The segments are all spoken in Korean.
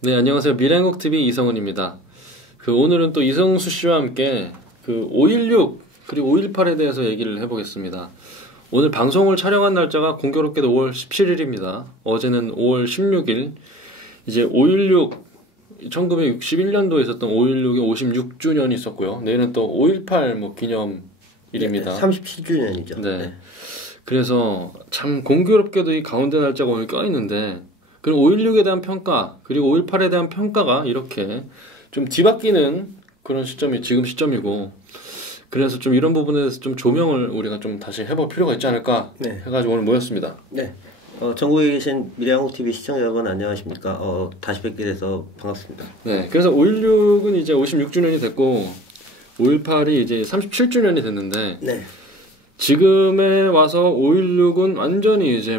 네, 안녕하세요. 미래행복TV 이성훈입니다. 오늘은 또 이성수 씨와 함께 5.16 그리고 5.18에 대해서 얘기를 해보겠습니다. 오늘 방송을 촬영한 날짜가 공교롭게도 5월 17일입니다. 어제는 5월 16일, 이제 5.16, 1961년도에 있었던 5.16의 56주년이 있었고요. 내일은 또 5.18 기념일입니다. 네, 37주년이죠. 네. 네. 그래서 참 공교롭게도 이 가운데 날짜가 오늘 껴있는데, 그리고 5.16에 대한 평가, 그리고 5.18에 대한 평가가 이렇게 좀 뒤바뀌는 그런 시점이 지금 시점이고, 그래서 좀 이런 부분에 대해서 좀 조명을 우리가 좀 다시 해볼 필요가 있지 않을까 해가지고 오늘 모였습니다. 네. 전국에 계신 미래한국TV 시청자 여러분 안녕하십니까. 다시 뵙게 돼서 반갑습니다. 네. 그래서 5.16은 이제 56주년이 됐고, 5.18이 이제 37주년이 됐는데, 네. 지금에 와서 5.16은 완전히 이제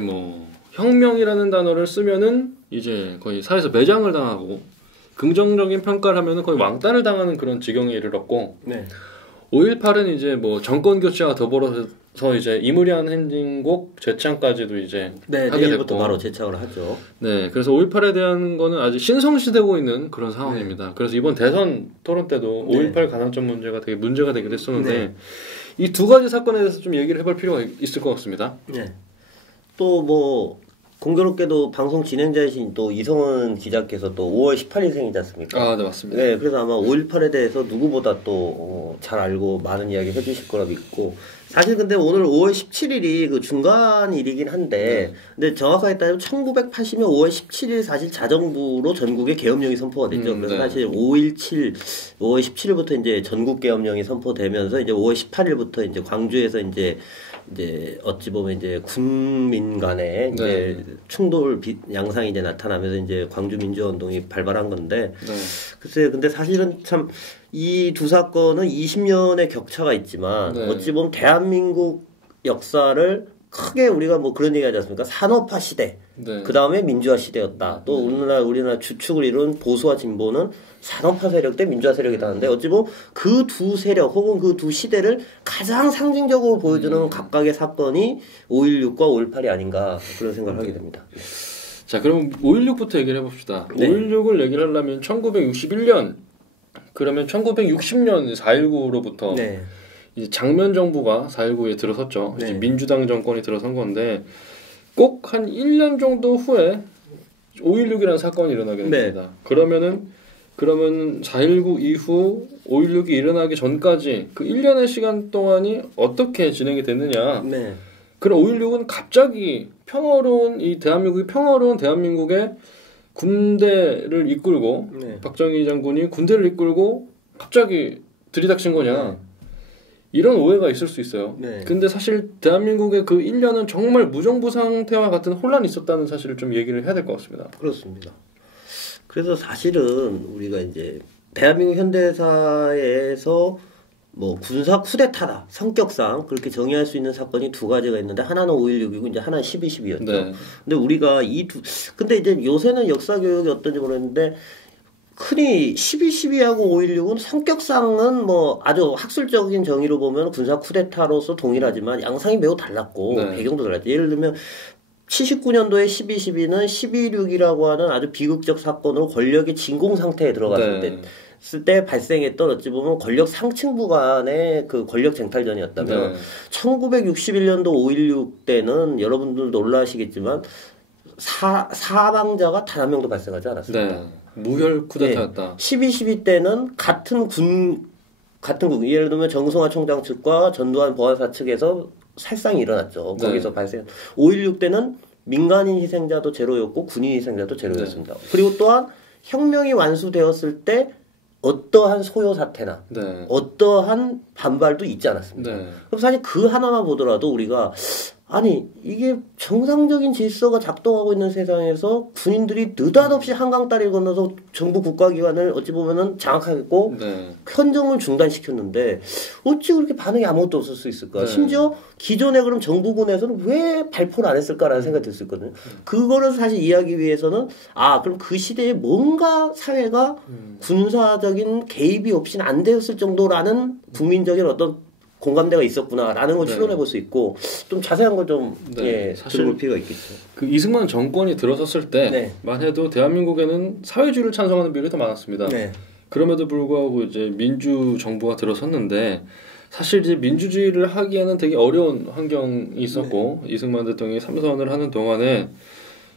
혁명이라는 단어를 쓰면은 이제 거의 사회에서 매장을 당하고, 긍정적인 평가를 하면은 거의 왕따를 당하는 그런 지경에 이르렀고, 네. 5.18은 이제 정권 교체가 더불어서 이제 이무리한 행진곡 재창까지도 이제 하게 내일부터 됐고, 바로 재창을 하죠. 네, 그래서 5.18에 대한 거는 아직 신성시되고 있는 그런 상황입니다. 그래서 이번 대선 토론 때도 5.18 가산점 문제가 되게 문제가 되기도 했었는데, 이 두 가지 사건에 대해서 좀 얘기를 해볼 필요가 있을 것 같습니다. 네. 또 공교롭게도 방송 진행자이신 또 이성은 기자께서 또 5월 18일생이지 않습니까? 아, 네, 맞습니다. 네, 그래서 아마 5.18에 대해서 누구보다 또 잘 알고 많은 이야기 해주실 거라 믿고, 사실 근데 오늘 5월 17일이 그 중간일이긴 한데, 근데 정확하게 따지면 1980년 5월 17일 사실 자정부로 전국에 계엄령이 선포가 됐죠. 그래서 사실 5월 17일부터 이제 전국 계엄령이 선포되면서 이제 5월 18일부터 이제 광주에서 이제 어찌 보면 이제 군민 간의 이제 충돌 양상이 이제 나타나면서 이제 광주 민주화 운동이 발발한 건데, 글쎄 근데 사실은 참 이 두 사건은 20년의 격차가 있지만 어찌 보면 대한민국 역사를 크게 우리가 그런 얘기 하지 않습니까? 산업화 시대, 그 다음에 민주화 시대였다. 또 우리나라 주축을 이룬 보수와 진보는 산업화 세력 대 민주화 세력이다 하는데, 어찌 보면 그 두 세력 혹은 그 두 시대를 가장 상징적으로 보여주는 각각의 사건이 5.16과 5.18이 아닌가, 그런 생각을 하게 됩니다. 자, 그럼 5.16부터 얘기를 해봅시다. 5.16을 얘기를 하려면 1961년, 그러면 1960년 4.19로부터 이제 장면 정부가 4.19에 들어섰죠. 이제 민주당 정권이 들어선 건데, 꼭 한 1년 정도 후에 5.16이라는 사건이 일어나게 됩니다. 그러면 4.19 이후 5.16이 일어나기 전까지 그 1년의 시간 동안이 어떻게 진행이 됐느냐. 그럼 5.16은 갑자기 대한민국이 평화로운 대한민국의 군대를 이끌고, 박정희 장군이 군대를 이끌고 갑자기 들이닥친 거냐. 이런 오해가 있을 수 있어요. 근데 사실 대한민국의 그 1년은 정말 무정부 상태와 같은 혼란이 있었다는 사실을 좀 얘기를 해야 될 것 같습니다. 그렇습니다. 그래서 사실은 우리가 이제 대한민국 현대사에서 군사 쿠데타다, 성격상 그렇게 정의할 수 있는 사건이 두 가지가 있는데, 하나는 5.16이고 이제 하나는 12.12였죠. 근데 우리가 근데 이제 요새는 역사 교육이 어떤지 모르겠는데, 흔히 12.12하고 5.16은 성격상은 아주 학술적인 정의로 보면 군사 쿠데타로서 동일하지만 양상이 매우 달랐고 배경도 달랐죠. 예를 들면 79년도에 12.12는 12.16이라고 하는 아주 비극적 사건으로 권력의 진공 상태에 들어갔을 때 발생했던, 어찌 보면 권력 상층부 간의 그 권력 쟁탈전이었다면, 1961년도 5.16 때는 여러분들도 놀라시겠지만 사망자가 단 한 명도 발생하지 않았습니다. 무혈 쿠데타였다. 12.12 때는 같은 군, 예를 들면 정승화 총장 측과 전두환 보안사 측에서 살상이 일어났죠. 거기서 발생. 5.16 때는 민간인 희생자도 제로였고 군인 희생자도 제로였습니다. 그리고 또한 혁명이 완수되었을 때 어떠한 소요 사태나 어떠한 반발도 있지 않았습니다. 그럼 사실 그 하나만 보더라도 우리가, 아니 이게 정상적인 질서가 작동하고 있는 세상에서 군인들이 느닷없이 한강다리를 건너서 정부 국가기관을 어찌 보면은 장악하겠고 헌정을 중단시켰는데 어찌 그렇게 반응이 아무것도 없을 수 있을까? 심지어 기존에 그럼 정부군에서는 왜 발표를 안 했을까라는 생각이 들 수 있거든요. 그거를 사실 이해하기 위해서는, 그럼 그 시대에 뭔가 사회가 군사적인 개입이 없이는 안 되었을 정도라는 국민적인 어떤 공감대가 있었구나라는 걸 네. 추론해 볼 수 있고 좀 자세한 걸 좀 네. 사실 들어볼 필요가 있겠죠. 그 이승만 정권이 들어섰을 때만 해도 대한민국에는 사회주의를 찬성하는 비율이 더 많았습니다. 네. 그럼에도 불구하고 이제 민주 정부가 들어섰는데 사실 이제 민주주의를 하기에는 되게 어려운 환경이 있었고 이승만 대통령이 삼선을 하는 동안에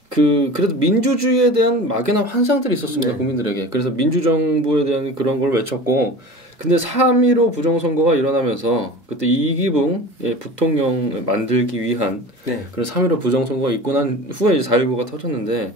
그래도 민주주의에 대한 막연한 환상들이 있었습니다. 국민들에게. 그래서 민주정부에 대한 그런 걸 외쳤고 근데 3.15 부정선거가 일어나면서 그때 이기붕 부통령 만들기 위한 그런 3.15 부정선거가 있고 난 후에 이제 4.19가 터졌는데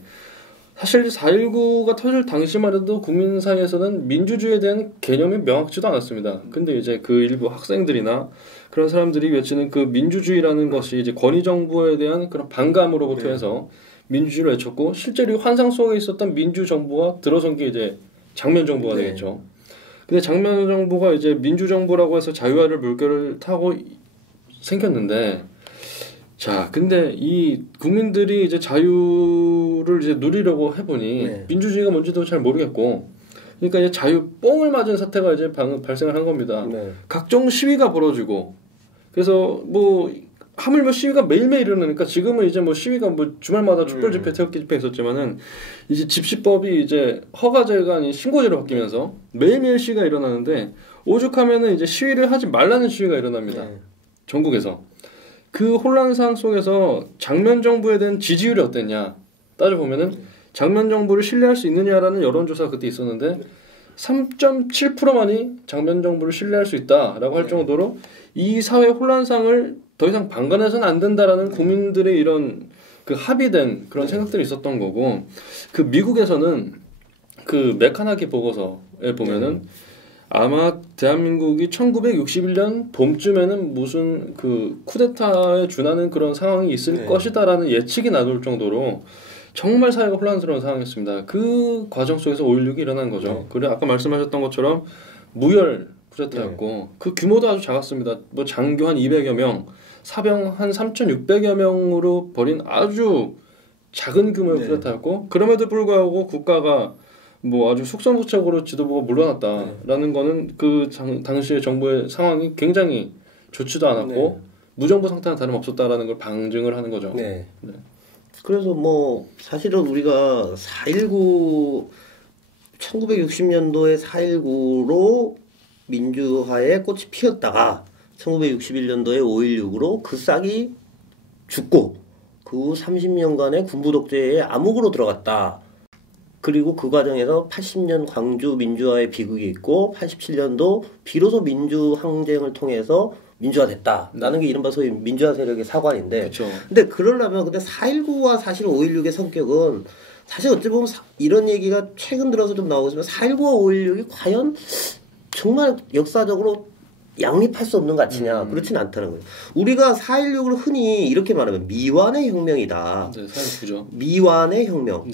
사실 4.19가 터질 당시만 해도 국민 사이에서는 민주주의에 대한 개념이 명확지도 않았습니다. 근데 이제 그 일부 학생들이나 그런 사람들이 외치는 그 민주주의라는 것이 이제 권위정부에 대한 그런 반감으로부터 해서 민주주의를 외쳤고 실제로 환상 속에 있었던 민주정부가 들어선 게 이제 장면정부가 되겠죠. 근데 장면정부가 이제 민주정부라고 해서 자유화를 물결을 타고 생겼는데 자, 근데 이 국민들이 이제 자유를 이제 누리려고 해보니 민주주의가 뭔지도 잘 모르겠고, 그러니까 이제 자유 뽕을 맞은 사태가 이제 발생을 한 겁니다. 각종 시위가 벌어지고, 그래서 뭐 하물며 시위가 매일매일 일어나니까 지금은 이제 뭐 시위가 뭐 주말마다 촛불 집회, 태극기 집회 있었지만은 이제 집시법이 이제 허가제가 아닌 신고제로 바뀌면서 매일매일 시위가 일어나는데 오죽하면은 이제 시위를 하지 말라는 시위가 일어납니다. 전국에서. 그 혼란상 속에서 장면 정부에 대한 지지율이 어땠냐 따져보면은 장면 정부를 신뢰할 수 있느냐라는 여론조사가 그때 있었는데 3.7%만이 장면 정부를 신뢰할 수 있다라고 할 정도로 이 사회 혼란상을 더 이상 방관해서는 안 된다라는 국민들의 이런 그 합의된 그런 생각들이 있었던 거고 그 미국에서는 그 메카나키 보고서에 보면은 아마 대한민국이 1961년 봄쯤에는 무슨 그 쿠데타에 준하는 그런 상황이 있을 것이다라는 예측이 나돌 정도로 정말 사회가 혼란스러운 상황이었습니다. 그 과정 속에서 5.16이 일어난 거죠. 그리고 아까 말씀하셨던 것처럼 무혈 쿠데타였고 그 규모도 아주 작았습니다. 뭐 장교 한 200여 명, 사병 한 3,600여 명으로 벌인 아주 작은 규모의 쿠데타였고 그럼에도 불구하고 국가가 뭐 아주 속선무책으로 지도부가 물러났다라는 거는 그 당시의 정부의 상황이 굉장히 좋지도 않았고 무정부 상태와 다름없었다라는 걸 방증을 하는 거죠. 그래서 뭐 사실은 우리가 4.19 1960년도에 4.19로 민주화의 꽃이 피었다가 1961년도에 5.16으로 그 싹이 죽고 그 후 30년간의 군부 독재의 암흑으로 들어갔다. 그리고 그 과정에서 80년 광주 민주화의 비극이 있고 87년도 비로소 민주항쟁을 통해서 민주화됐다라는 게 이른바 소위 민주화 세력의 사관인데 근데 그러려면 근데 4.19와 사실 5.16의 성격은 사실 어찌 보면 이런 얘기가 최근 들어서 좀 나오고 있지만 4.19와 5.16이 과연 정말 역사적으로 양립할 수 없는 가치냐 그렇진 않다는 거예요. 우리가 4.16을 흔히 이렇게 말하면 미완의 혁명이다. 네, 4.19죠. 미완의 혁명.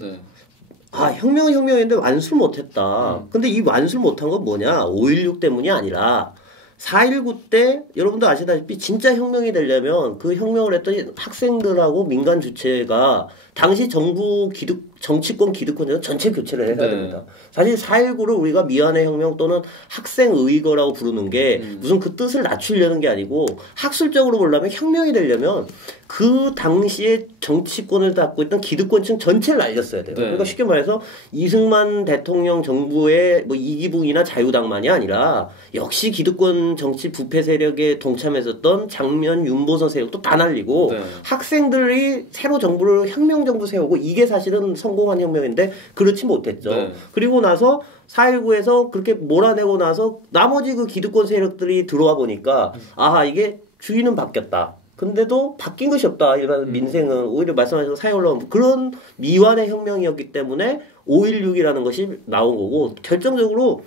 아, 혁명은 혁명인데 완수를 못했다. 근데 이 완수를 못한 건 뭐냐? 5.16 때문이 아니라 4.19 때 여러분도 아시다시피 진짜 혁명이 되려면 그 혁명을 했던 학생들하고 민간 주체가 당시 정부 정치권 기득권자는 전체 교체를 해야 됩니다. 사실 4.19를 우리가 미완의 혁명 또는 학생의거라고 부르는 게 무슨 그 뜻을 낮추려는 게 아니고 학술적으로 보려면 혁명이 되려면 그 당시에 정치권을 갖고 있던 기득권층 전체를 날렸어야 돼요. 그러니까 쉽게 말해서 이승만 대통령 정부의 뭐 이기붕이나 자유당만이 아니라 역시 기득권 정치 부패 세력에 동참했었던 장면 윤보선 세력도 다 날리고 학생들이 새로 정부를 혁명 정부 세우고 이게 사실은 성공한 혁명인데 그렇지 못했죠. 그리고 나서 4.19에서 그렇게 몰아내고 나서 나머지 그 기득권 세력들이 들어와 보니까 아하 이게 주인은 바뀌었다. 근데도 바뀐 것이 없다. 일반 민생은 오히려 말씀하신 사회 올라온 그런 미완의 혁명이었기 때문에 5.16이라는 것이 나온 거고 결정적으로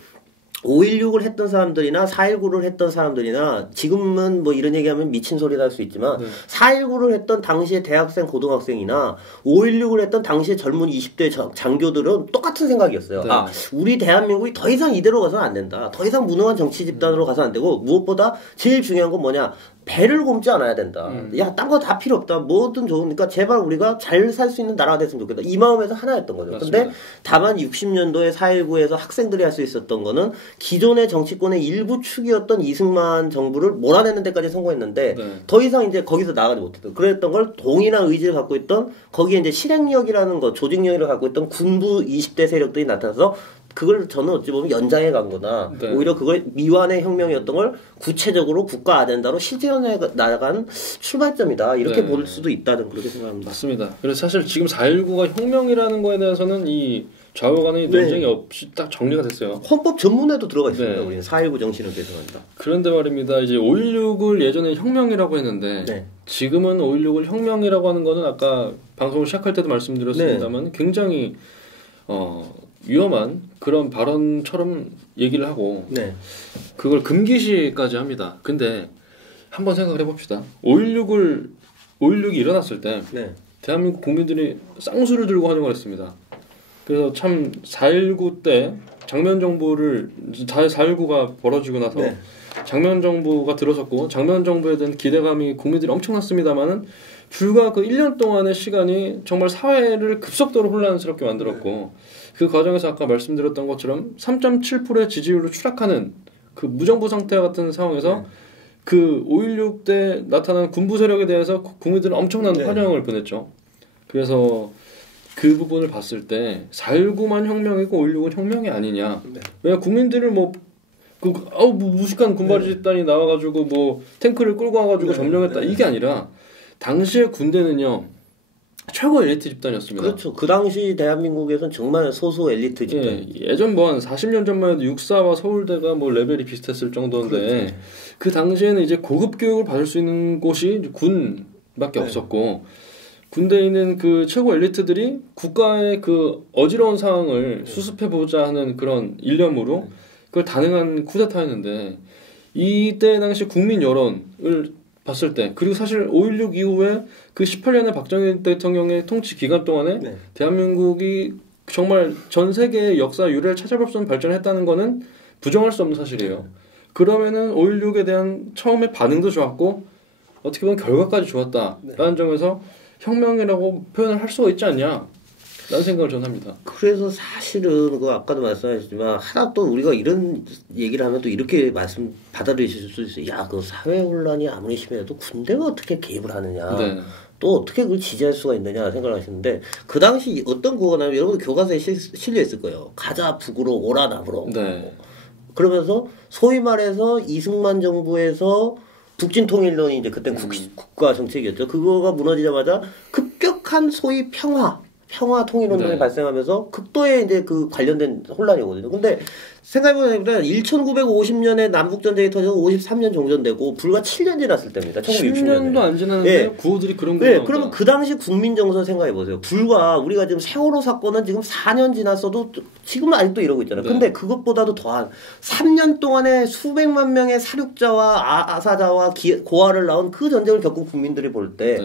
5.16을 했던 사람들이나 4.19를 했던 사람들이나 지금은 뭐 이런 얘기하면 미친 소리다 할 수 있지만 4.19를 했던 당시의 대학생 고등학생이나 5.16을 했던 당시의 젊은 20대 장교들은 똑같은 생각이었어요. 아, 우리 대한민국이 더 이상 이대로 가서는 안 된다. 더 이상 무능한 정치 집단으로 가서 안 되고 무엇보다 제일 중요한 건 뭐냐. 배를 굼지 않아야 된다. 야, 딴 거 다 필요 없다. 뭐든 좋으니까 제발 우리가 잘 살 수 있는 나라가 됐으면 좋겠다. 이 마음에서 하나였던 거죠. 맞습니다. 근데 다만 60년도에 4.19에서 학생들이 할 수 있었던 거는 기존의 정치권의 일부 축이었던 이승만 정부를 몰아내는 데까지 성공했는데 더 이상 이제 거기서 나가지 못했던 그랬던 걸 동일한 의지를 갖고 있던 거기에 이제 실행력이라는 거, 조직력을 갖고 있던 군부 20대 세력들이 나타나서 그걸 저는 어찌 보면 연장해 간 거나 오히려 그걸 미완의 혁명이었던 걸 구체적으로 국가 아젠다로 실현해 나간 출발점이다. 이렇게 볼 수도 있다는 그렇게 생각합니다. 맞습니다. 그래서 사실 지금 4.19가 혁명이라는 거에 대해서는 이 좌우 간의 논쟁이 없이 딱 정리가 됐어요. 헌법 전문에도 들어가 있습니다. 우리는 4.19 정신을 개선한다. 그런데 말입니다. 이제 5.16을 예전에 혁명이라고 했는데 지금은 5.16을 혁명이라고 하는 거는 아까 방송을 시작할 때도 말씀드렸습니다만 굉장히 위험한 그런 발언처럼 얘기를 하고 그걸 금기시까지 합니다. 근데 한번 생각을 해봅시다. 5.16이 일어났을 때 대한민국 국민들이 쌍수를 들고 환영을 했습니다. 그래서 참 4.19 때 장면 정부를 4.19가 벌어지고 나서 장면 정부가 들어섰고 장면 정부에 대한 기대감이 국민들이 엄청났습니다만은 불과 그 1년 동안의 시간이 정말 사회를 급속도로 혼란스럽게 만들었고 그 과정에서 아까 말씀드렸던 것처럼 3.7%의 지지율로 추락하는 그 무정부 상태 같은 상황에서 그 5.16 때 나타난 군부 세력에 대해서 국민들은 엄청난 환영을 보냈죠. 그래서 그 부분을 봤을 때 4.19만 혁명이고 5.16은 혁명이 아니냐. 왜냐 국민들을 무식한 군바리 집단이 나와가지고 뭐 탱크를 끌고 와가지고 점령했다 이게 아니라 당시의 군대는요 최고 엘리트 집단이었습니다. 그렇죠. 그 당시 대한민국에서는 정말 소수 엘리트 집단. 예전 뭐 한 40년 전만 해도 육사와 서울대가 뭐 레벨이 비슷했을 정도인데 그 당시에는 이제 고급 교육을 받을 수 있는 곳이 군밖에 없었고 군대에 있는 그 최고 엘리트들이 국가의 그 어지러운 상황을 수습해보자 하는 그런 일념으로 그걸 단행한 쿠데타였는데 이때 당시 국민 여론을 봤을 때 그리고 사실 5.16 이후에 그 18년의 박정희 대통령의 통치 기간 동안에 대한민국이 정말 전 세계의 역사 유래를 찾아볼 수 없는 발전을 했다는 거는 부정할 수 없는 사실이에요. 그러면은 5.16에 대한 처음에 반응도 좋았고 어떻게 보면 결과까지 좋았다라는 점에서 혁명이라고 표현을 할 수가 있지 않냐 라는 생각을 저는 합니다. 그래서 사실은 그 아까도 말씀하셨지만 하나 또 우리가 이런 얘기를 하면 또 이렇게 받아들이실 수 있어요. 야, 그 사회 혼란이 아무리 심해도 군대가 어떻게 개입을 하느냐. 또 어떻게 그걸 지지할 수가 있느냐 생각을 하시는데 그 당시 어떤 구호가 나면 여러분 교과서에 실려 있을 거예요. 가자 북으로 오라 남으로. 그러면서 소위 말해서 이승만 정부에서 북진통일론이 이제 그때 국가 정책이었죠. 그거가 무너지자마자 급격한 소위 평화 통일운동이 발생하면서 극도의 이제 그 관련된 혼란이 오거든요. 근데 생각해보니까 1950년에 남북전쟁이 터져서 53년 종전되고 불과 7년 지났을 때입니다. 10년도 안 지났는데 구호들이 그런 거예요. 그러면 그 당시 국민 정서 생각해보세요. 불과 우리가 지금 세월호 사건은 지금 4년 지났어도 지금은 아직도 이러고 있잖아요. 근데 그것보다도 더한 3년 동안에 수백만 명의 사륙자와 아사자와 고아를 낳은 그 전쟁을 겪은 국민들이 볼 때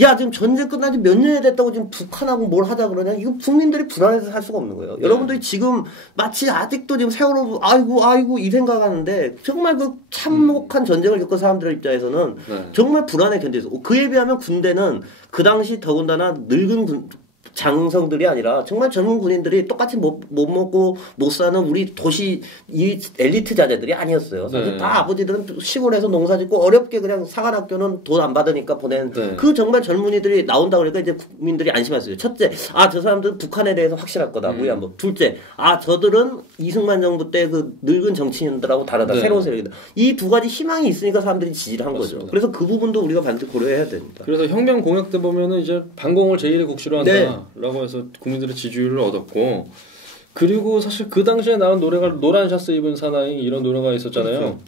야 지금 전쟁 끝난 지 몇 년이 됐다고 지금 북한하고 뭘 하자 그러냐. 이거 국민들이 불안해서 살 수가 없는 거예요. 여러분들이 지금 마치 아직도 지금 세월호 아이고 이 생각하는데 정말 그 참혹한 전쟁을 겪은 사람들 입장에서는 정말 불안에 견딜 수. 그에 비하면 군대는 그 당시 더군다나 늙은 장성들이 아니라 정말 젊은 군인들이 똑같이 못 먹고 못 사는 우리 도시 이 엘리트 자제들이 아니었어요. 다 아버지들은 시골에서 농사짓고 어렵게 그냥 사관학교는 돈 안 받으니까 보낸 그 정말 젊은이들이 나온다 그러니까 이제 국민들이 안심했어요. 첫째, 저 사람들은 북한에 대해서 확실할 거다. 우리 한번. 둘째, 저들은 이승만 정부 때 그 늙은 정치인들하고 다르다. 새로운 세력이다. 이 두 가지 희망이 있으니까 사람들이 지지를 한 거죠. 그래서 그 부분도 우리가 반드시 고려해야 됩니다. 그래서 혁명 공약 때 보면은 이제 반공을 제1의 국시로 한다. 라고 해서 국민들의 지지율을 얻었고 그리고 사실 그 당시에 나온 노래가 노란 샤스 입은 사나이 이런 노래가 있었잖아요.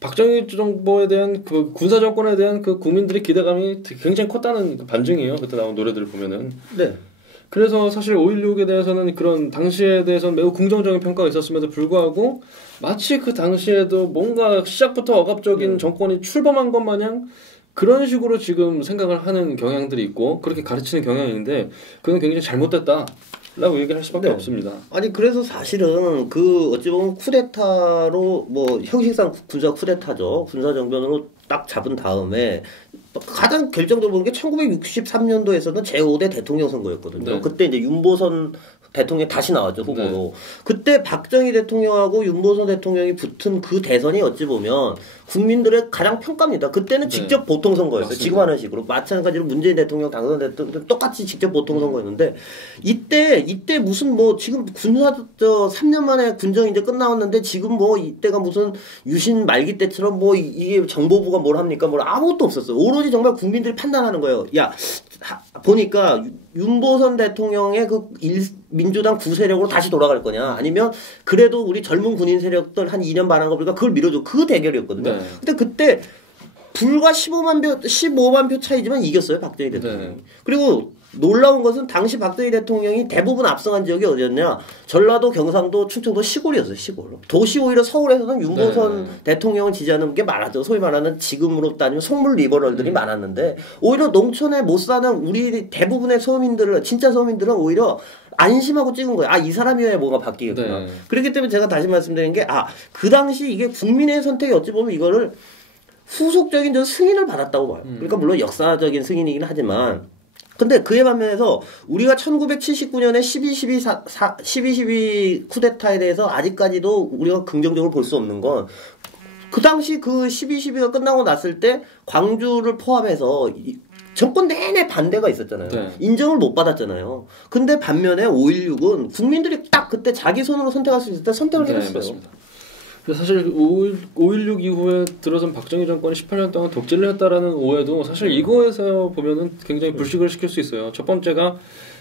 박정희 정부에 대한 그 군사 정권에 대한 그 국민들의 기대감이 굉장히 컸다는 반증이에요. 그때 나온 노래들을 보면은. 그래서 사실 5.16에 대해서는 그런 당시에 대해서는 매우 긍정적인 평가가 있었음에도 불구하고 마치 그 당시에도 뭔가 시작부터 억압적인 정권이 출범한 것 마냥 그런 식으로 지금 생각을 하는 경향들이 있고 그렇게 가르치는 경향이 있는데 그건 굉장히 잘못됐다. 라고 얘기할 수밖에 네. 없습니다. 아니 그래서 사실은 그 어찌 보면 쿠데타로 뭐 형식상 군사 쿠데타죠. 군사 정변으로 딱 잡은 다음에 가장 결정적으로 보는 게 1963년도에서는 제5대 대통령 선거였거든요. 네. 그때 이제 윤보선 대통령이 다시 나왔죠, 후보로. 네. 그때 박정희 대통령하고 윤보선 대통령이 붙은 그 대선이 어찌 보면 국민들의 가장 평가입니다. 그때는 직접 네. 보통 선거였어요. 맞습니다. 지금 하는 식으로. 마찬가지로 문재인 대통령 당선됐던 똑같이 직접 보통 선거였는데 이때 무슨 뭐 지금 군사 3년 만에 군정이 이제 끝나왔는데 지금 뭐 이때가 무슨 유신 말기 때처럼 뭐 이게 정보부가 뭘 합니까? 뭐 아무것도 없었어요. 오로지 정말 국민들이 판단하는 거예요. 야, 보니까 윤보선 대통령의 그 민주당 구세력으로 다시 돌아갈 거냐 아니면 그래도 우리 젊은 군인 세력들 한 2년 반 한 거 보니까 그걸 밀어줘. 그 대결이었거든요. 네. 근데 그때 불과 15만 표 차이지만 이겼어요. 박정희 대통령이. 네. 그리고 놀라운 것은 당시 박정희 대통령이 대부분 압승한 지역이 어디였냐? 전라도, 경상도, 충청도 시골이었어요. 시골. 도시 오히려 서울에서는 윤보선 네. 대통령을 지지하는 게 많았죠. 소위 말하는 지금으로 따지면 속물 리버럴들이 많았는데 오히려 농촌에 못 사는 우리 대부분의 서민들은 진짜 서민들은 오히려 안심하고 찍은 거예요. 아, 이 사람이어야 뭐가 바뀌겠구나. 네. 그렇기 때문에 제가 다시 말씀드리는 게 그 당시 이게 국민의 선택이 어찌 보면 이거를 후속적인 저 승인을 받았다고 봐요. 그러니까 물론 역사적인 승인이긴 하지만 근데 그에 반면에서 우리가 1979년에 12.12 쿠데타에 대해서 아직까지도 우리가 긍정적으로 볼 수 없는 건 그 당시 그 12.12가 끝나고 났을 때 광주를 포함해서 정권 내내 반대가 있었잖아요. 네. 인정을 못 받았잖아요. 근데 반면에 5.16은 국민들이 딱 그때 자기 손으로 선택할 수 있을 때 선택을 해줬어요. 맞습니다. 사실 5.16 이후에 들어선 박정희 정권이 18년 동안 독재를 했다라는 오해도 사실 이거에서 보면은 굉장히 불식을 시킬 수 있어요. 첫 번째가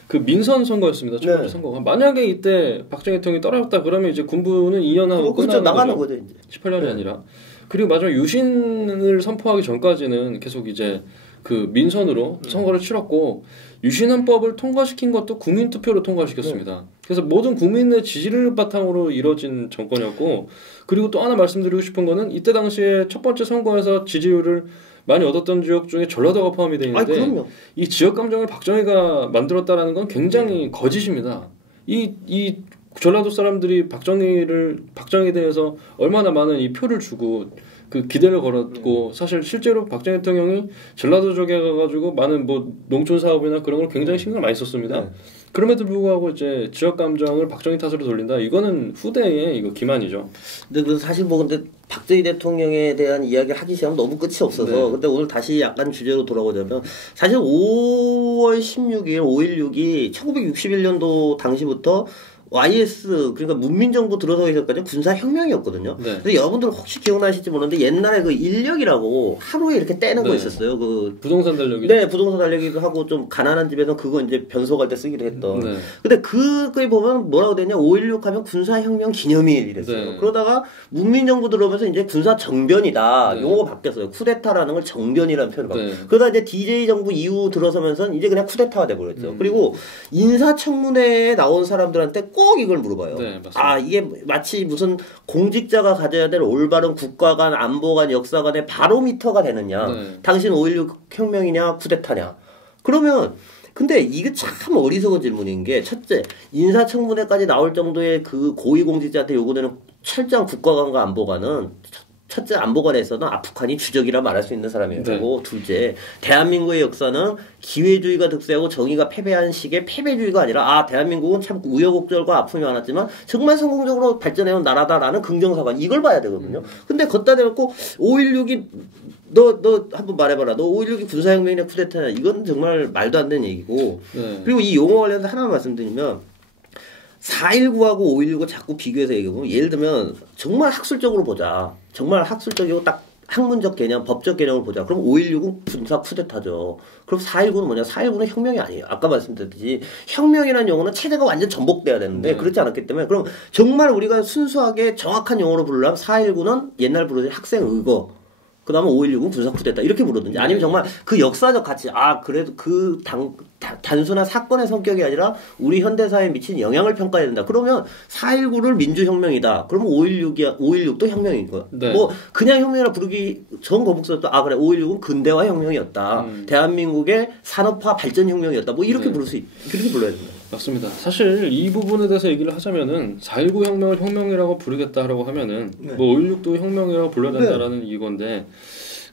그 민선 선거였습니다. 첫 번째 선거가. 만약에 이때 박정희 대통령이 떨어졌다 그러면 이제 군부는 2년하고 끝나는 나가는 거죠. 이제. 18년이 아니라. 그리고 마지막 유신을 선포하기 전까지는 계속 이제 그 민선으로 선거를 치렀고 유신헌법을 통과시킨 것도 국민투표로 통과시켰습니다. 그래서 모든 국민의 지지를 바탕으로 이뤄진 정권이었고 그리고 또 하나 말씀드리고 싶은 거는 이때 당시에 첫 번째 선거에서 지지율을 많이 얻었던 지역 중에 전라도가 포함이 되어 있는데 이 지역 감정을 박정희가 만들었다라는 건 굉장히 거짓입니다. 이 전라도 사람들이 박정희에 대해서 얼마나 많은 이 표를 주고 그 기대를 걸었고 사실 실제로 박정희 대통령이 전라도 쪽에 가가지고 많은 뭐 농촌 사업이나 그런 걸 굉장히 신경을 많이 썼습니다. 그럼에도 불구하고 이제 지역 감정을 박정희 탓으로 돌린다. 이거는 후대의 이거 기만이죠. 근데 그 사실 뭐 근데 박정희 대통령에 대한 이야기를 하기 시작하면 너무 끝이 없어서 네. 근데 오늘 다시 약간 주제로 돌아오자면 사실 5월 16일 5.16이 1961년도 당시부터 YS 그러니까 문민정부 들어서기 전까지 군사혁명이었거든요. 네. 근데 여러분들 혹시 기억나실지 모르는데 옛날에 그 인력이라고 하루에 이렇게 떼는 거 있었어요. 그 부동산 달력이. 네, 부동산 달력이도 하고 좀 가난한 집에서 그거 이제 변소갈 때 쓰기도 했던. 네. 근데 그거에 보면 뭐라고 되냐 5.16 하면 군사혁명 기념일이랬어요. 네. 그러다가 문민정부 들어오면서 이제 군사정변이다. 용어가 바뀌었어요. 쿠데타라는 걸 정변이라는 표현을 바꿨어요. 그러다 이제 DJ 정부 이후 들어서면서 이제 그냥 쿠데타가 돼버렸죠. 그리고 인사청문회에 나온 사람들한테 꼭 이걸 물어봐요. 네, 아 이게 마치 무슨 공직자가 가져야 될 올바른 국가관, 안보관, 역사관의 바로미터가 되느냐. 네. 당신 5.16 혁명이냐 쿠데타냐. 그러면 근데 이게 참 어리석은 질문인 게 첫째 인사청문회까지 나올 정도의 그 고위공직자한테 요구되는 철저한 국가관과 안보관은 첫째 안보관에서는 아프간이 주적이라 말할 수 있는 사람이고 네. 둘째 대한민국의 역사는 기회주의가 득세하고 정의가 패배한 시기의 패배주의가 아니라 대한민국은 참 우여곡절과 아픔이 많았지만 정말 성공적으로 발전해온 나라다라는 긍정사관 이걸 봐야 되거든요. 근데 걷다 대놓고 5.16이 너 한번 말해봐라. 너 5.16이 군사혁명이냐 쿠데타냐 이건 정말 말도 안 되는 얘기고 그리고 이 용어 관련해서 하나만 말씀드리면 4.19하고 5.16을 자꾸 비교해서 얘기해보면 예를 들면 정말 학술적으로 보자. 정말 학술적이고 딱 학문적 개념, 법적 개념을 보자. 그럼 5.16은 군사 쿠데타죠. 그럼 4.19는 뭐냐? 4.19는 혁명이 아니에요. 아까 말씀드렸듯이 혁명이라는 용어는 체제가 완전 전복돼야 되는데 그렇지 않았기 때문에 그럼 정말 우리가 순수하게 정확한 용어로 부르려면 4.19는 옛날 부르던 학생의거 그 다음에 5.16은 군사 쿠데타 이렇게 부르든지 아니면 정말 그 역사적 가치 그래도 그 단순한 사건의 성격이 아니라 우리 현대사에 미친 영향을 평가해야 된다. 그러면 4.19를 민주혁명이다. 그러면 5.16도 혁명인 거야. 네. 뭐 그냥 혁명이라 부르기 전 거북선도 그래 5.16은 근대화 혁명이었다. 대한민국의 산업화 발전 혁명이었다. 뭐 이렇게 그렇게 불러야 된다. 맞습니다. 사실 이 부분에 대해서 얘기를 하자면은 4.19 혁명을 혁명이라고 부르겠다라고 하면은 네. 뭐 5.16도 혁명이라고 불러야 된다라는 네. 이건데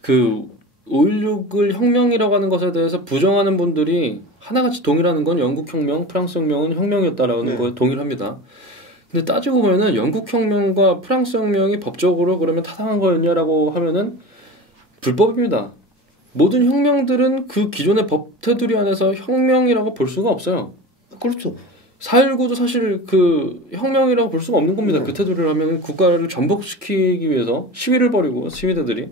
그 5.16을 혁명이라고 하는 것에 대해서 부정하는 분들이 하나같이 동일하는 건 영국 혁명, 프랑스 혁명은 혁명이었다라는 네. 거에 동일합니다. 근데 따지고 보면은 영국 혁명과 프랑스 혁명이 법적으로 그러면 타당한 거였냐라고 하면은 불법입니다. 모든 혁명들은 그 기존의 법 테두리 안에서 혁명이라고 볼 수가 없어요. 그렇죠. 4.19도 사실 그 혁명이라고 볼 수가 없는 겁니다. 그 테두리를 하면 국가를 전복시키기 위해서 시위를 벌이고 시위대들이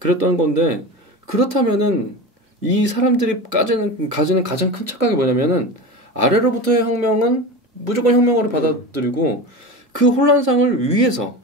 그랬던 건데 그렇다면은 이 사람들이 가지는 가장 큰 착각이 뭐냐면은 아래로부터의 혁명은 무조건 혁명으로 받아들이고 그 혼란상을 위해서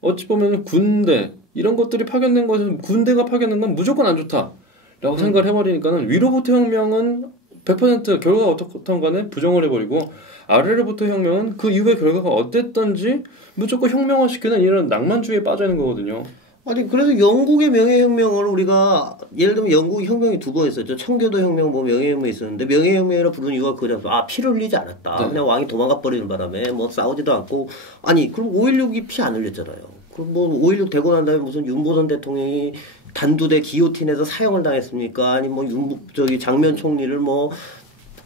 어찌 보면 군대 이런 것들이 파견된 것은 군대가 파견된 건 무조건 안 좋다라고 생각을 해버리니까는 위로부터 혁명은 100% 결과가 어떻든 간에 부정을 해버리고 아래로부터 혁명은 그 이후의 결과가 어땠던지 무조건 혁명화시키는 이런 낭만주의에 빠져 있는 거거든요. 아니 그래서 영국의 명예혁명을 우리가 예를 들면 영국 혁명이 두 번 있었죠. 청교도 혁명 뭐 명예혁명이 있었는데 명예혁명이라 부르는 이유가 그거죠. 아 피를 흘리지 않았다. 네. 그냥 왕이 도망가 버리는 바람에 뭐 싸우지도 않고 아니 그럼 5.16이 피 안 흘렸잖아요. 그럼 뭐 5.16 되고 난 다음에 무슨 윤보선 대통령이 단두대 기요틴에서 사형을 당했습니까? 아니 뭐 장면 총리를 뭐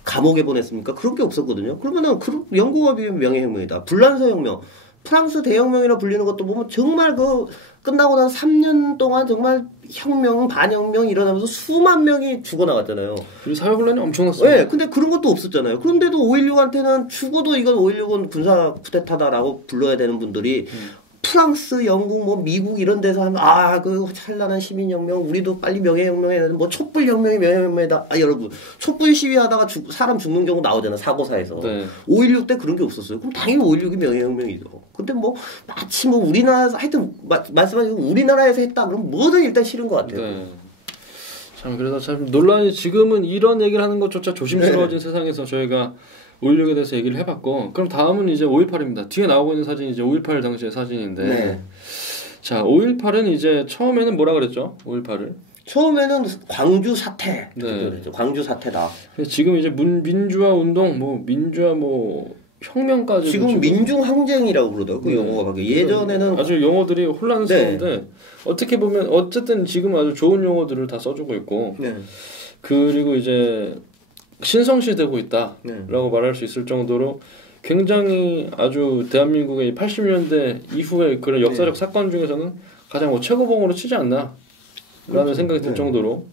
감옥에 보냈습니까? 그런 게 없었거든요. 그러면은 영국과 비교하면 명예혁명이다. 불란서 혁명, 프랑스 대혁명이라 불리는 것도 보면 정말 그 끝나고 난 3년 동안 정말 혁명, 반혁명 일어나면서 수만 명이 죽어나갔잖아요. 그리고 사회혼란이 엄청났어요. 네, 근데 그런 것도 없었잖아요. 그런데도 5.16한테는 죽어도 이건 5.16은 군사 쿠데타다라고 불러야 되는 분들이 프랑스, 영국, 뭐 미국 이런 데서 하면 그 찬란한 시민혁명 우리도 빨리 명예혁명해야 되는 뭐 촛불혁명이 명예혁명이다. 여러분 촛불 시위하다가 사람 죽는 경우 나오잖아 사고사에서. 네. 5.16 때 그런 게 없었어요. 그럼 당연히 5.16이 명예혁명이죠. 근데 뭐 마치 뭐 우리나라에서 하여튼 말씀하신 우리나라에서 했다 그럼 뭐든 일단 싫은 것 같아요. 네. 참 그래서 참 논란이 지금은 이런 얘기를 하는 것조차 조심스러워진 네. 세상에서 저희가 5.16에 대해서 얘기를 해봤고 그럼 다음은 이제 5.18입니다. 뒤에 나오고 있는 사진이 이제 5.18 당시의 사진인데 네. 자 5.18은 이제 처음에는 뭐라 그랬죠? 5.18을 처음에는 광주 사태 네. 그랬죠. 광주 사태다. 지금 이제 민주화 운동 민주화 혁명까지 지금 민중 항쟁이라고 그러더라고요. 그 용어가 바뀌어. 예전에는 아주 용어들이 혼란스러운데 네. 어떻게 보면 어쨌든 지금 아주 좋은 용어들을 다 써주고 있고 네. 그리고 이제 신성시되고 있다라고 네. 말할 수 있을 정도로 굉장히 아주 대한민국의 80년대 이후의 그런 역사적 네. 사건 중에서는 가장 최고봉으로 치지 않나 라는 생각이 들 정도로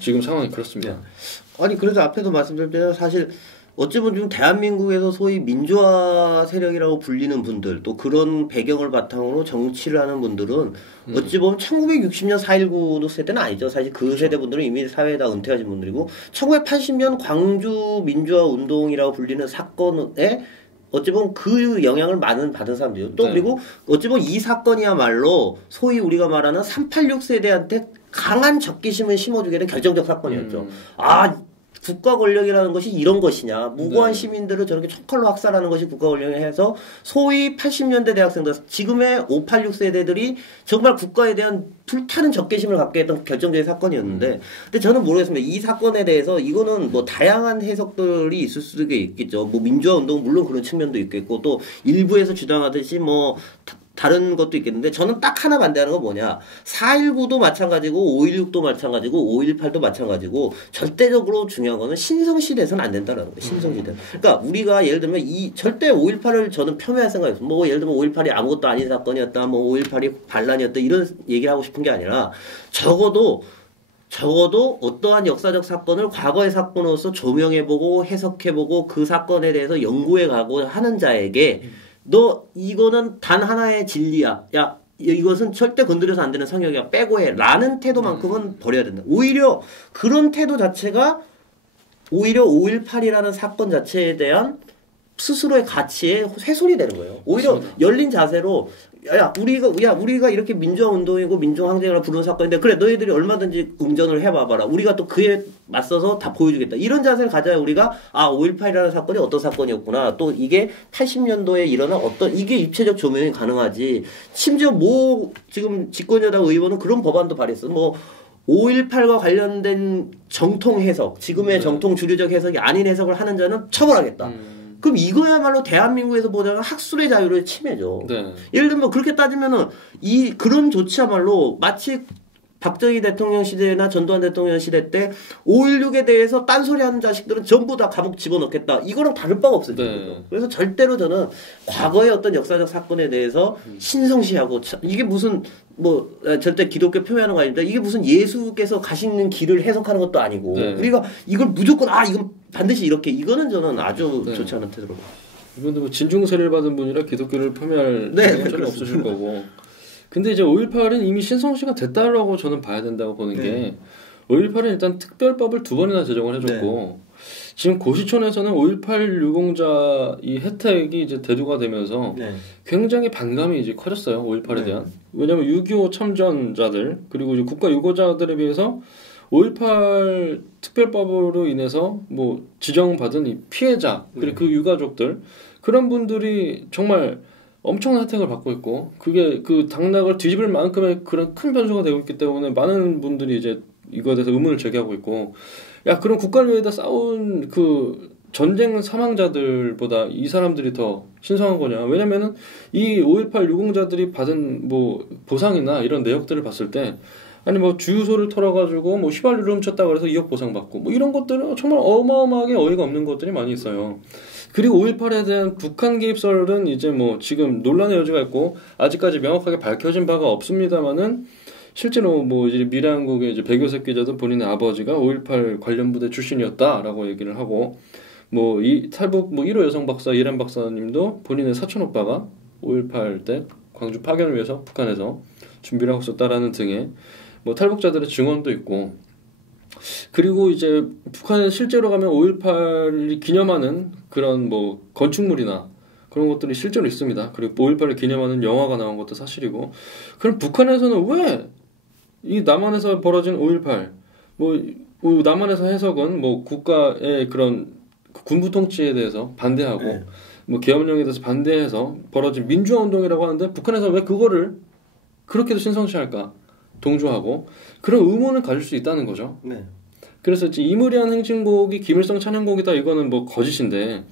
지금 상황이 그렇습니다. 네. 아니 그래서 앞에도 말씀드렸잖아요. 사실 어찌 보면 지금 대한민국에서 소위 민주화 세력이라고 불리는 분들 또 그런 배경을 바탕으로 정치를 하는 분들은 어찌 보면 1960년 4.19 세대는 아니죠. 사실 그 세대 분들은 이미 사회에다 은퇴하신 분들이고 1980년 광주 민주화 운동이라고 불리는 사건에 어찌 보면 그 영향을 많은 받은 사람들이요. 또 네. 그리고 어찌 보면 이 사건이야말로 소위 우리가 말하는 386 세대한테 강한 적개심을 심어주게 된 결정적 사건이었죠. 국가 권력이라는 것이 이런 것이냐. 무고한 네. 시민들을 저렇게 촉칼로 학살하는 것이 국가 권력이 해서 소위 80년대 대학생들, 지금의 586 세대들이 정말 국가에 대한 불타는 적개심을 갖게 했던 결정적인 사건이었는데 근데 저는 모르겠습니다. 이 사건에 대해서 이거는 뭐 다양한 해석들이 있을 수도 있겠죠. 뭐 민주화 운동은 물론 그런 측면도 있겠고 또 일부에서 주장하듯이 뭐 다른 것도 있겠는데 저는 딱 하나 반대하는 건 뭐냐. 4.19도 마찬가지고 5.16도 마찬가지고 5.18도 마찬가지고 절대적으로 중요한 거는 신성시대에서는 안 된다라는 거예요. 신성시대. 그러니까 우리가 예를 들면 절대 5.18을 저는 폄훼할 생각이 없어요. 뭐 예를 들면 5.18이 아무것도 아닌 사건이었다. 뭐 5.18이 반란이었다. 이런 얘기를 하고 싶은 게 아니라 적어도 어떠한 역사적 사건을 과거의 사건으로서 조명해보고 해석해보고 그 사건에 대해서 연구해가고 하는 자에게 너 이거는 단 하나의 진리야. 야 이것은 절대 건드려서 안 되는 성역이야. 빼고 해. 라는 태도만큼은 버려야 된다. 오히려 그런 태도 자체가 오히려 5.18이라는 사건 자체에 대한 스스로의 가치에 훼손이 되는 거예요. 오히려 맞습니다. 열린 자세로 우리가 이렇게 민주화 운동이고 민중 항쟁이라 부르는 사건인데 그래 너희들이 얼마든지 응전을 해봐봐라. 우리가 또 그에 맞서서 다 보여주겠다. 이런 자세를 가져야 우리가 5.18이라는 사건이 어떤 사건이었구나. 또 이게 80년도에 일어난 이게 입체적 조명이 가능하지. 심지어 지금 집권여당 의원은 그런 법안도 발의했어. 5.18과 관련된 정통 해석, 지금의 정통 주류적 해석이 아닌 해석을 하는 자는 처벌하겠다. 그럼 이거야말로 대한민국에서 보자면 학술의 자유를 침해죠. 네. 예를 들면 그렇게 따지면은 그런 조치야말로 마치 박정희 대통령 시대나 전두환 대통령 시대 때 5.16에 대해서 딴소리하는 자식들은 전부 다 감옥 집어넣겠다. 이거랑 다를 바가 없어요. 네. 그래서 절대로 저는 과거의 어떤 역사적 사건에 대해서 신성시하고 이게 무슨 절대 기독교 표현하는 거 아닙니다. 이게 무슨 예수께서 가시는 길을 해석하는 것도 아니고 네. 우리가 이걸 무조건 이건 반드시 이렇게 이거는 저는 아주 네. 좋지 않은 태도로. 이분도 진중세를 받은 분이라 기독교를 폄훼할 필요는 전혀 없으실 거고. 근데 이제 5.18은 이미 신성시가 됐다라고 저는 봐야 된다고 보는 게 5.18은 일단 특별법을 2번이나 제정을 해줬고 지금 고시촌에서는 5.18 유공자 이 혜택이 이제 대두가 되면서 굉장히 반감이 이제 커졌어요. 5.18에 대한. 왜냐면 6.25 참전자들 그리고 이제 국가 유고자들에 비해서 5.18 특별법으로 인해서 뭐 지정받은 이 피해자 그리고 그 유가족들 그런 분들이 정말 엄청난 혜택을 받고 있고 그게 그 당락을 뒤집을 만큼의 그런 큰 변수가 되고 있기 때문에 많은 분들이 이제 이거에 대해서 의문을 제기하고 있고 그럼 국가를 위해서 싸운 그 전쟁 사망자들보다 이 사람들이 더 신성한 거냐. 왜냐면은 이 5.18 유공자들이 받은 뭐 보상이나 이런 내역들을 봤을 때 아니 뭐 주유소를 털어가지고 뭐 휘발유를 훔쳤다 그래서 2억 보상받고 뭐 이런 것들은 정말 어마어마하게 어이가 없는 것들이 많이 있어요. 그리고 5.18에 대한 북한 개입설은 이제 뭐 지금 논란의 여지가 있고 아직까지 명확하게 밝혀진 바가 없습니다만은 실제로 뭐 이제 미래한국의 이제 백요셉 기자도 본인의 아버지가 5.18 관련 부대 출신이었다라고 얘기를 하고 뭐 이 탈북 뭐 1호 여성 박사 이란 박사님도 본인의 사촌 오빠가 5.18 때 광주 파견을 위해서 북한에서 준비를 하고 있었다라는 등의 뭐 탈북자들의 증언도 있고 그리고 이제 북한에 실제로 가면 5.18을 기념하는 그런 뭐 건축물이나 그런 것들이 실제로 있습니다. 그리고 5.18을 기념하는 영화가 나온 것도 사실이고 그럼 북한에서는 왜 이 남한에서 벌어진 5.18 뭐 남한에서 해석은 뭐 국가의 그런 군부 통치에 대해서 반대하고 뭐 계엄령에 대해서 반대해서 벌어진 민주화 운동이라고 하는데 북한에서 왜 그거를 그렇게도 신성시할까 동조하고 그런 의문을 가질 수 있다는 거죠. 네. 그래서 이무리한 행진곡이 김일성 찬양곡이다 이거는 뭐 거짓인데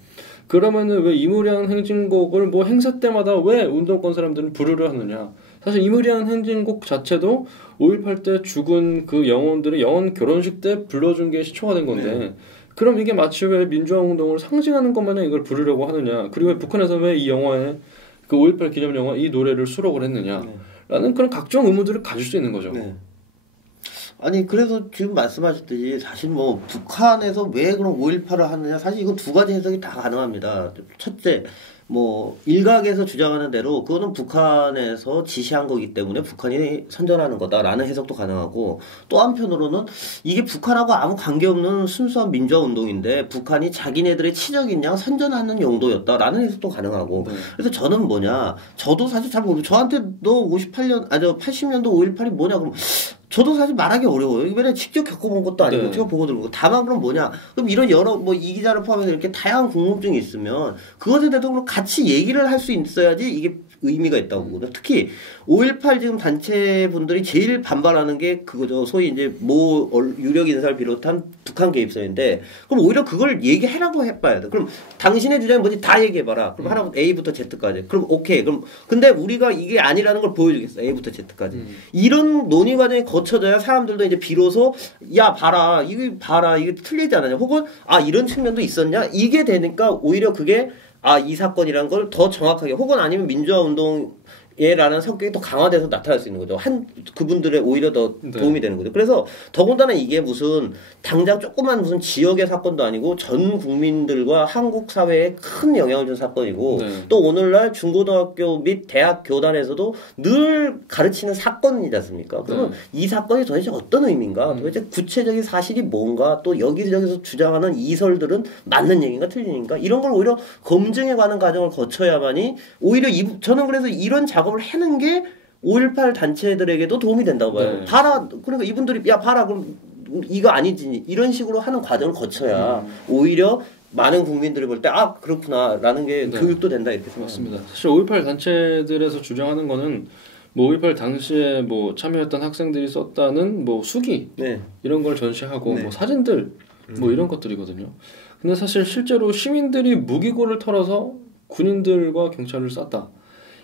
그러면은 왜 이무리한 행진곡을 뭐 행사 때마다 왜 운동권 사람들은 부르려 하느냐. 사실 이무리한 행진곡 자체도 5.18 때 죽은 그 영혼들의 영혼 결혼식 때 불러준 게 시초가 된 건데 그럼 이게 마치 왜 민주화 운동을 상징하는 것마냥 이걸 부르려고 하느냐. 그리고 왜 북한에서 왜 이 영화에 그 5.18 기념 영화 이 노래를 수록을 했느냐. 라는 그런 각종 의무들을 가질 수 있는 거죠. 아니 그래서 지금 말씀하셨듯이 사실 뭐 북한에서 왜 그런 5.18을 하느냐 사실 이건 두 가지 해석이 다 가능합니다. 첫째 뭐 일각에서 주장하는 대로 그거는 북한에서 지시한 거기 때문에 북한이 선전하는 거다라는 해석도 가능하고 또 한편으로는 이게 북한하고 아무 관계없는 순수한 민주화 운동인데 북한이 자기네들의 치적인 양 선전하는 용도였다라는 해석도 가능하고 그래서 저는 저도 사실 잘 모르고 저한테도 80년도 5.18이 뭐냐 그럼 저도 사실 말하기 어려워요. 이번에 직접 겪어본 것도 아니고 제가 보고 들고 다만 그럼 그럼 이런 여러 뭐 이 기자를 포함해서 이렇게 다양한 궁금증이 있으면 그것에 대해서 그럼 같이 얘기를 할 수 있어야지 이게 의미가 있다고 보거든요. 특히 5.18 지금 단체분들이 제일 반발하는 게 그거죠. 소위 이제 모 유력 인사를 비롯한 북한 개입설인데 그럼 오히려 그걸 얘기해라고 해봐야 돼. 그럼 당신의 주장이 뭐지 다 얘기해봐라. 그럼 하나부터 A부터 Z까지. 그럼 오케이. 그럼 근데 우리가 이게 아니라는 걸 보여주겠어. A부터 Z까지. 이런 논의 과정이 거쳐져야 사람들도 이제 비로소 이게 틀리지 않았냐. 혹은 이런 측면도 있었냐. 이게 되니까 오히려 그게 이 사건이란 걸 더 정확하게 혹은 아니면 민주화 운동에라는 성격이 더 강화돼서 나타날 수 있는 거죠. 그분들의 오히려 더 도움이 되는 거죠. 그래서 더군다나 이게 무슨 당장 조그만 무슨 지역의 사건도 아니고 전 국민들과 한국 사회에 큰 영향을 준 사건이고 또 오늘날 중고등학교 및 대학 교단에서도 늘 가르치는 사건이지 않습니까? 그러면 이 사건이 도대체 어떤 의미인가? 도대체 구체적인 사실이 뭔가? 또 여기저기서 주장하는 이설들은 맞는 얘기인가 틀린 얘기인가? 이런 걸 오히려 검증해가는 과정을 거쳐야만이 오히려 저는 그래서 이런 작업을 하는 게 5.18 단체들에게도 도움이 된다고 봐요. 봐라. 그러니까 이분들이 봐라. 그럼 이거 아니지. 이런 식으로 하는 과정을 거쳐야 오히려 많은 국민들이 볼 때 그렇구나라는 게 교육도 된다 이렇게 생각합니다. 사실 5.18 단체들에서 주장하는 거는 뭐 5.18 당시에 뭐 참여했던 학생들이 썼다는 뭐 수기 네. 이런 걸 전시하고 네. 뭐 사진들 뭐 이런 것들이거든요. 근데 사실 실제로 시민들이 무기고를 털어서 군인들과 경찰을 쐈다.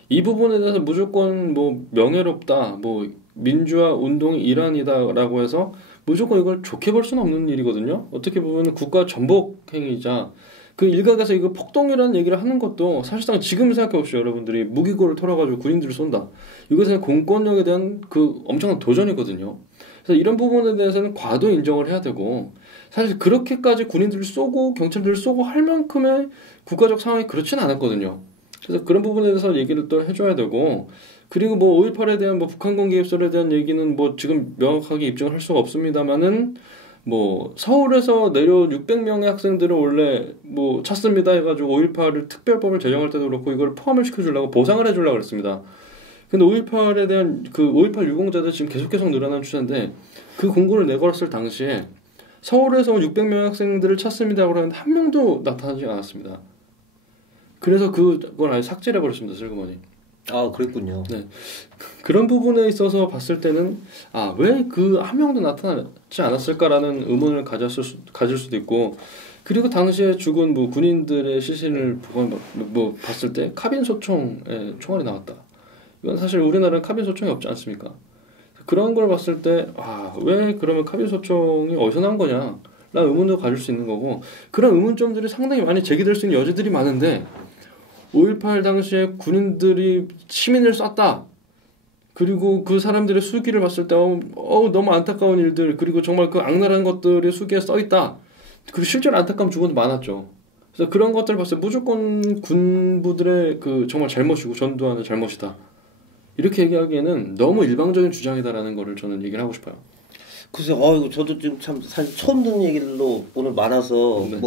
이 부분에 대해서 무조건 뭐 명예롭다, 뭐 민주화 운동의 일환이다라고 해서 무조건 이걸 좋게 볼 수는 없는 일이거든요. 어떻게 보면 국가 전복 행위자. 그 일각에서 이거 폭동이라는 얘기를 하는 것도 사실상 지금 생각해 보시죠. 여러분들이 무기고를 털어가지고 군인들을 쏜다. 이것은 공권력에 대한 그 엄청난 도전이거든요. 그래서 이런 부분에 대해서는 과도 인정을 해야 되고 사실 그렇게까지 군인들을 쏘고 경찰들을 쏘고 할 만큼의 국가적 상황이 그렇지는 않았거든요. 그래서 그런 부분에 대해서 얘기를 또 해줘야 되고 그리고 뭐 5.18에 대한 뭐 북한군 개입설에 대한 얘기는 뭐 지금 명확하게 입증을 할 수가 없습니다만은 뭐 서울에서 내려온 600명의 학생들을 원래 뭐 찾습니다 해가지고 5.18을 특별법을 제정할 때도 그렇고 이걸 포함을 시켜주려고 보상을 해주려고 그랬습니다. 근데 5.18에 대한 그 5.18 유공자들 지금 계속 늘어나는 추세인데 그 공고를 내걸었을 당시에 서울에서 600명의 학생들을 찾습니다라고 하는데 한 명도 나타나지 않았습니다. 그래서 그걸 아예 삭제를 해버렸습니다. 슬그머니. 아 그랬군요. 네. 그런 부분에 있어서 봤을 때는 왜 그 한 명도 나타나지 않았을까라는 의문을 가질 수도 있고 그리고 당시에 죽은 뭐 군인들의 시신을 뭐 봤을 때 카빈 소총에 총알이 나왔다. 이건 사실 우리나라는 카빈 소총이 없지 않습니까? 그런 걸 봤을 때 왜 그러면 카빈 소총이 어디서 난 거냐? 라는 의문도 가질 수 있는 거고 그런 의문점들이 상당히 많이 제기될 수 있는 여지들이 많은데 5.18 당시에 군인들이 시민을 쐈다. 그리고 그 사람들의 수기를 봤을 때 너무 안타까운 일들 그리고 정말 그 악랄한 것들이 수기에 써있다. 그리고 실제로 안타까운 죽음도 많았죠. 그래서 그런 것들을 봤을 때 무조건 군부들의 그 정말 잘못이고 전두환의 잘못이다. 이렇게 얘기하기에는 너무 일방적인 주장이다라는 거를 저는 얘기를 하고 싶어요. 글쎄요, 이거 저도 지금 참 사실 처음 듣는 얘기들도 오늘 많아서 네.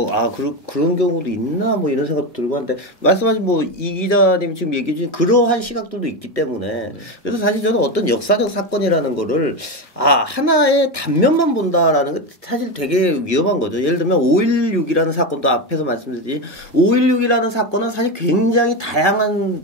그런 경우도 있나 뭐 이런 생각도 들고 한데 말씀하신 뭐 이 기자님이 지금 얘기해 주신 그러한 시각들도 있기 때문에 네. 그래서 사실 저는 어떤 역사적 사건이라는 거를 하나의 단면만 본다라는 게 사실 되게 위험한 거죠. 예를 들면 5.16이라는 사건도 앞에서 말씀드렸듯이 5.16이라는 사건은 사실 굉장히 다양한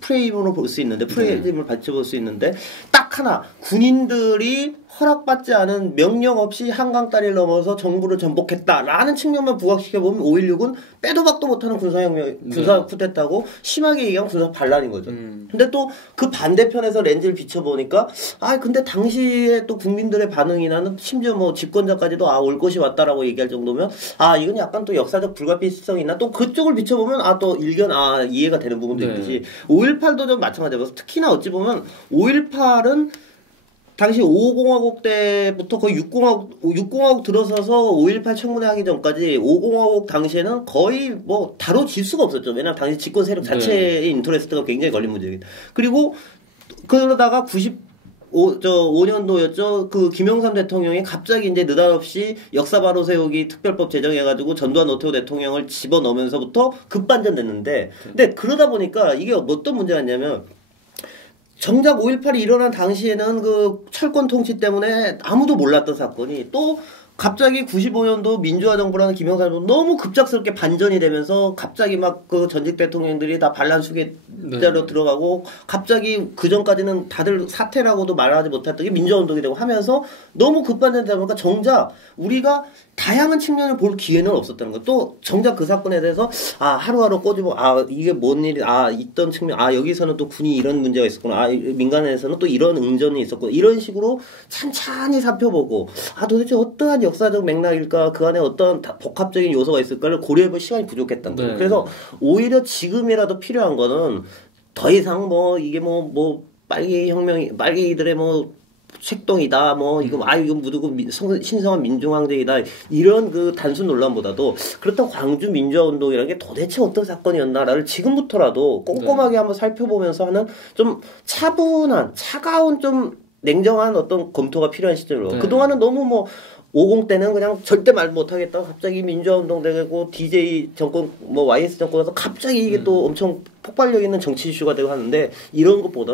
프레임으로 볼 수 있는데 프레임을 받쳐볼 수 있는데 딱 하나 군인들이 허락받지 않은 명령 없이 한강 다리를 넘어서 정부를 전복했다라는 측면만 부각시켜보면 5.16은 빼도 박도 못하는 군사혁명, 군사 쿠데타고 심하게 얘기하면 군사 반란인 거죠. 근데 또 그 반대편에서 렌즈를 비춰보니까 근데 당시에 또 국민들의 반응이나 심지어 뭐 집권자까지도 올 것이 왔다라고 얘기할 정도면 이건 약간 또 역사적 불가피성이 있나 또 그쪽을 비춰보면 또 일견 이해가 되는 부분도 있듯이 5.18도 좀 마찬가지고 특히나 어찌 보면 5.18은 당시 5공화국 때부터 거의 6공화국 들어서서 5.18 청문회 하기 전까지 5공화국 당시에는 거의 뭐 다뤄질 수가 없었죠. 왜냐하면 당시 집권 세력 자체의 인터레스트가 굉장히 걸린 문제이기 때문에. 그리고 그러다가 5년도였죠. 그 김영삼 대통령이 갑자기 이제 느닷없이 역사 바로 세우기 특별법 제정해가지고 전두환 노태우 대통령을 집어넣으면서부터 급반전됐는데 근데 그러다 보니까 이게 어떤 문제가 있냐면 정작 5.18이 일어난 당시에는 그 철권 통치 때문에 아무도 몰랐던 사건이 또 갑자기 95년도 민주화 정부라는 김영삼 정부 너무 급작스럽게 반전이 되면서 갑자기 막 그 전직 대통령들이 다 반란 수계자로 들어가고 갑자기 그 전까지는 다들 사퇴라고도 말하지 못했던 게 민주화 운동이 되고 하면서 너무 급반전이 되다 보니까 정작 우리가 다양한 측면을 볼 기회는 없었다는 거. 또 정작 그 사건에 대해서 하루하루 꼬집어 이게 뭔 일이 있던 측면 여기서는 또 군이 이런 문제가 있었구나. 민간에서는 또 이런 응전이 있었고 이런 식으로 찬찬히 살펴보고 도대체 어떠한 역사적 맥락일까 그 안에 어떤 복합적인 요소가 있을까를 고려해볼 시간이 부족했던 거예요. 그래서 오히려 지금이라도 필요한 거는 더 이상 이게 빨갱이 혁명이 빨갱이들의 책동이다 이거 무조건 신성한 민중항쟁이다 이런 그 단순 논란보다도 그렇다고 광주 민주화운동이라는 게 도대체 어떤 사건이었나를 지금부터라도 꼼꼼하게 한번 살펴보면서 하는 좀 차분한 차가운 좀 냉정한 어떤 검토가 필요한 시점으로 그동안은 너무 50 때는 그냥 절대 말 못하겠다. 갑자기 민주화운동 되고 DJ 정권 YS 정권에서 갑자기 이게 또 엄청 폭발력 있는 정치 이슈가 되고 하는데 이런 것보다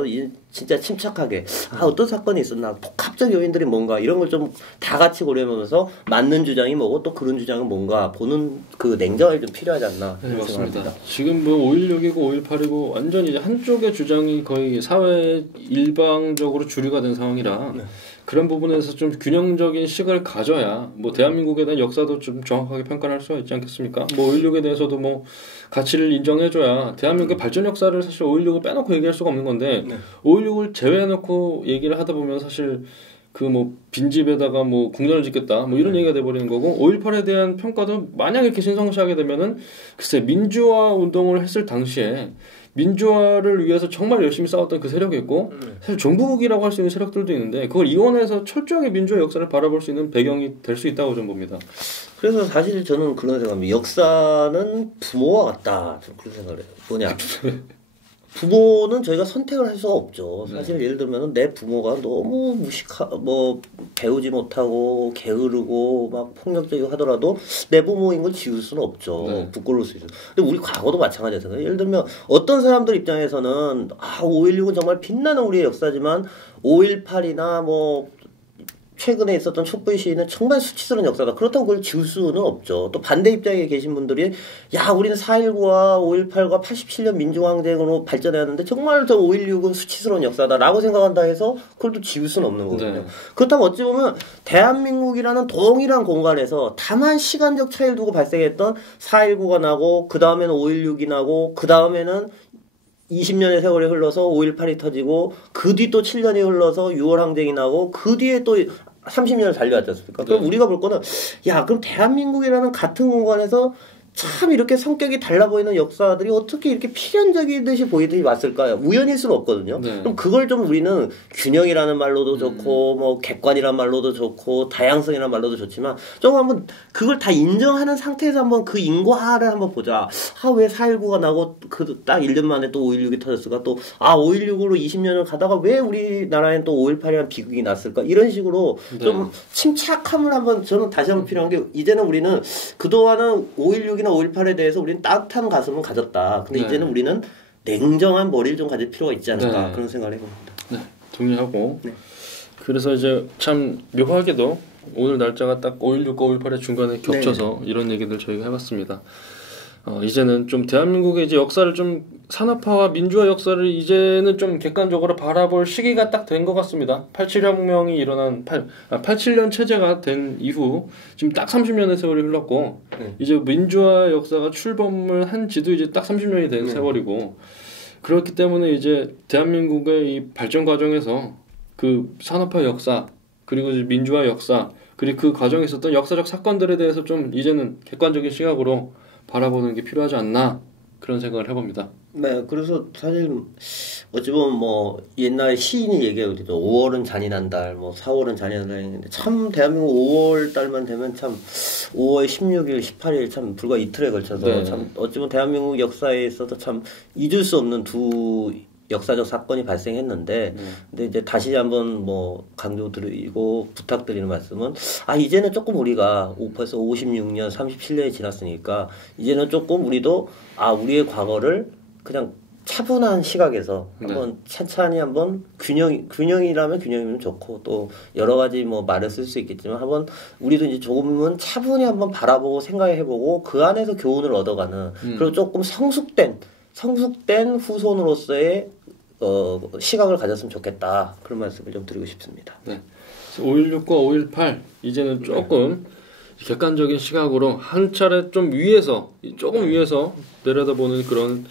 진짜 침착하게 어떤 사건이 있었나 복합적 요인들이 뭔가 이런 걸 좀 다 같이 고려하면서 맞는 주장이 뭐고 또 그런 주장은 뭔가 보는 그 냉정함이 좀 필요하지 않나 네, 맞습니다. 지금 뭐 5.16이고 5.18이고 완전히 이제 한쪽의 주장이 거의 사회에 일방적으로 주류가 된 상황이라 네. 그런 부분에서 좀 균형적인 시각을 가져야 뭐 대한민국에 대한 역사도 좀 정확하게 평가를 할 수가 있지 않겠습니까? 뭐 5.16에 대해서도 뭐 가치를 인정해줘야 대한민국의 발전 역사를 사실 5.16을 빼놓고 얘기할 수가 없는 건데 네. 5.16을 제외해놓고 얘기를 하다 보면 사실 그 뭐 빈집에다가 뭐 궁전을 짓겠다 뭐 이런 얘기가 돼버리는 거고 5.18에 대한 평가도 만약 이렇게 신성시하게 되면은 글쎄 민주화 운동을 했을 당시에 민주화를 위해서 정말 열심히 싸웠던 그 세력이 있고 사실 정부국이라고 할 수 있는 세력들도 있는데 그걸 이원해서 철저하게 민주화 역사를 바라볼 수 있는 배경이 될 수 있다고 저는 봅니다. 그래서 사실 저는 그런 생각합니다. 역사는 부모와 같다. 저는 그런 생각을 해요. 뭐냐. 부모는 저희가 선택을 할 수가 없죠. 사실 예를 들면 내 부모가 너무 뭐 배우지 못하고 게으르고 막 폭력적이고 하더라도 내 부모인 걸 지울 수는 없죠. 네. 부끄러울 수 있어요. 근데 우리 과거도 마찬가지잖아요. 예를 들면 어떤 사람들 입장에서는 5.16은 정말 빛나는 우리의 역사지만 5.18이나 뭐 최근에 있었던 촛불 시위는 정말 수치스러운 역사다. 그렇다고 그걸 지울 수는 없죠. 또 반대 입장에 계신 분들이 우리는 4.19와 5.18과 87년 민주항쟁으로 발전해왔는데 정말 저 5.16은 수치스러운 역사다라고 생각한다 해서 그걸 또 지울 수는 없는 거거든요. 네. 그렇다면 어찌 보면 대한민국이라는 동일한 공간에서 다만 시간적 차이를 두고 발생했던 4.19가 나고 그 다음에는 5.16이 나고 그 다음에는 20년의 세월이 흘러서 5.18이 터지고 그 뒤 또 7년이 흘러서 6월 항쟁이 나고 그 뒤에 또 30년을 달려왔지 않습니까? 그럼 우리가 볼 거는 그럼 대한민국이라는 같은 공간에서 참 이렇게 성격이 달라 보이는 역사들이 어떻게 이렇게 필연적이듯이 보이듯이 왔을까요? 우연일 수는 없거든요. 네. 그럼 그걸 좀 우리는 균형이라는 말로도 좋고 뭐 객관이라는 말로도 좋고 다양성이라는 말로도 좋지만 좀 한번 그걸 다 인정하는 상태에서 한번 그 인과를 한번 보자. 왜 4.19가 나고 그 딱 1년 만에 또 5.16이 터졌을까? 또 5.16으로 20년을 가다가 왜 우리나라엔 또 5.18이라는 비극이 났을까? 이런 식으로 좀 침착함을 한번 저는 다시 한번 필요한 게 이제는 우리는 그동안은 5.16이나 5.18에 대해서 우리는 따뜻한 가슴은 가졌다. 근데 이제는 우리는 냉정한 머리를 좀 가질 필요가 있지 않을까 그런 생각을 해봅니다. 네, 동의하고. 네. 그래서 이제 참 묘하게도 오늘 날짜가 딱 5.16과 5.18의 중간에 겹쳐서 이런 얘기들 저희가 해봤습니다. 이제는 좀 대한민국의 이제 역사를 좀 산업화와 민주화 역사를 이제는 좀 객관적으로 바라볼 시기가 딱 된 것 같습니다. 87혁명이 일어난 87년 체제가 된 이후 지금 딱 30년의 세월이 흘렀고 이제 민주화 역사가 출범을 한 지도 이제 딱 30년이 된 세월이고 그렇기 때문에 이제 대한민국의 이 발전 과정에서 그 산업화 역사 그리고 이제 민주화 역사 그리고 그 과정에 있었던 역사적 사건들에 대해서 좀 이제는 객관적인 시각으로 바라보는 게 필요하지 않나 그런 생각을 해봅니다. 네, 그래서 사실 어찌 보면 뭐 옛날 시인이 얘기하기도 5월은 잔인한 달, 뭐 4월은 잔인한 달인데 참 대한민국 5월 달만 되면 참 5월 16일, 18일 참 불과 이틀에 걸쳐서 참 어찌 보면 대한민국 역사에 있어서 참 잊을 수 없는 두 역사적 사건이 발생했는데 근데 이제 다시 한번 뭐 강조드리고 부탁드리는 말씀은 이제는 조금 우리가 벌써 56년, 37년이 지났으니까 이제는 조금 우리도 우리의 과거를 그냥 차분한 시각에서 한번 찬찬히 한번 균형이라면 균형이면 좋고 또 여러 가지 뭐 말을 쓸 수 있겠지만 한번 우리도 이제 조금은 차분히 한번 바라보고 생각해보고 그 안에서 교훈을 얻어가는 그리고 조금 성숙된 후손으로서의 시각을 가졌으면 좋겠다. 그런 말씀을 좀 드리고 싶습니다. 네. 5.16과 5.18 이제는 조금 객관적인 시각으로 한 차례 좀 조금 위에서 내려다보는 그런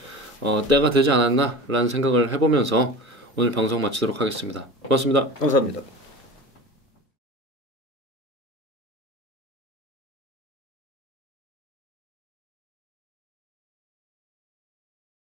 때가 되지 않았나라는 생각을 해보면서 오늘 방송 마치도록 하겠습니다. 고맙습니다. 감사합니다.